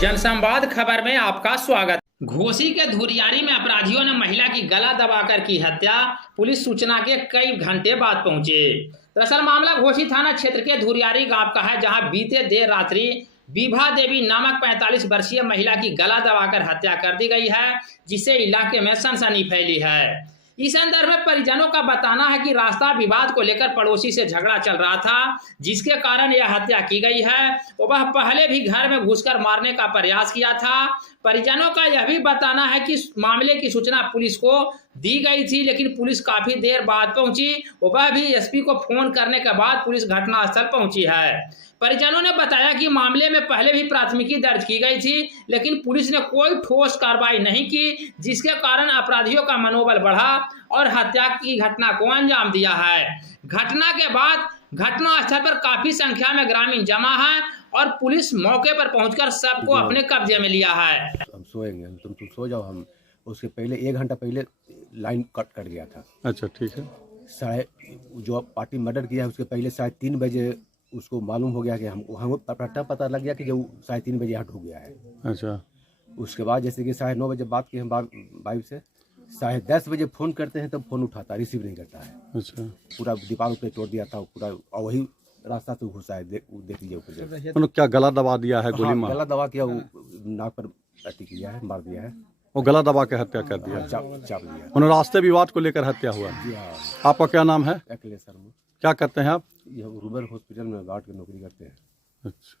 जनसंवाद खबर में आपका स्वागत। घोसी के धुरियारी में अपराधियों ने महिला की गला दबाकर की हत्या। पुलिस सूचना के कई घंटे बाद पहुंचे। दरअसल मामला घोसी थाना क्षेत्र के धुरियारी गांव का है, जहां बीते देर रात्रि विभा देवी नामक 45 वर्षीय महिला की गला दबाकर हत्या कर दी गई है, जिससे इलाके में सनसनी फैली है। इस संदर्भ में परिजनों का बताना है कि रास्ता विवाद को लेकर पड़ोसी से झगड़ा चल रहा था, जिसके कारण यह हत्या की गई है। वह पहले भी घर में घुसकर मारने का प्रयास किया था। परिजनों का यह भी बताना है कि मामले की सूचना पुलिस को दी गई थी, लेकिन पुलिस काफी देर बाद पहुंची। वह भी एसपी को फोन करने के बाद पुलिस घटनास्थल पहुंची है। परिजनों ने बताया कि मामले में पहले भी प्राथमिकी दर्ज की गई थी, लेकिन पुलिस ने कोई ठोस कार्रवाई नहीं की, जिसके कारण अपराधियों का मनोबल बढ़ा और हत्या की घटना को अंजाम दिया है। घटना के बाद घटनास्थल पर काफी संख्या में ग्रामीण जमा है और पुलिस मौके पर पहुंचकर सबको अपने कब्जे में लिया है। हम सोएंगे, तुम सो जाओ। हम उसके पहले 1 घंटा पहले लाइन कट गया था। अच्छा, ठीक है। जो पार्टी मर्डर किया है उसके पहले 3:30 बजे उसको मालूम हो गया कि हमको पता लग गया कि जो 3:30 बजे हट हो गया है। अच्छा। उसके बाद जैसे कि 9:30 बजे बात की हम वाइफ से, 10:30 बजे फ़ोन करते हैं तब फ़ोन उठाता, रिसीव नहीं करता है। अच्छा। पूरा दीवार पे तोड़ दिया था पूरा, और वही रास्ता से घुसा है। देख लीजिए ऊपर। उन्होंने क्या गला दबा दिया है? गोली मार गला दबा किया, वो नाक पर पट्टी किया है, मार दिया है। वो गला दबा के हत्या कर दिया। चाप दिया। उन्होंने रास्ते विवाद को लेकर हत्या हुआ। जी हाँ। आपका क्या नाम है? अखिलेश शर्मा। क्या करते हैं आप? ये रूरल हॉस्पिटल में गार्ड की नौकरी करते हैं। अच्छा।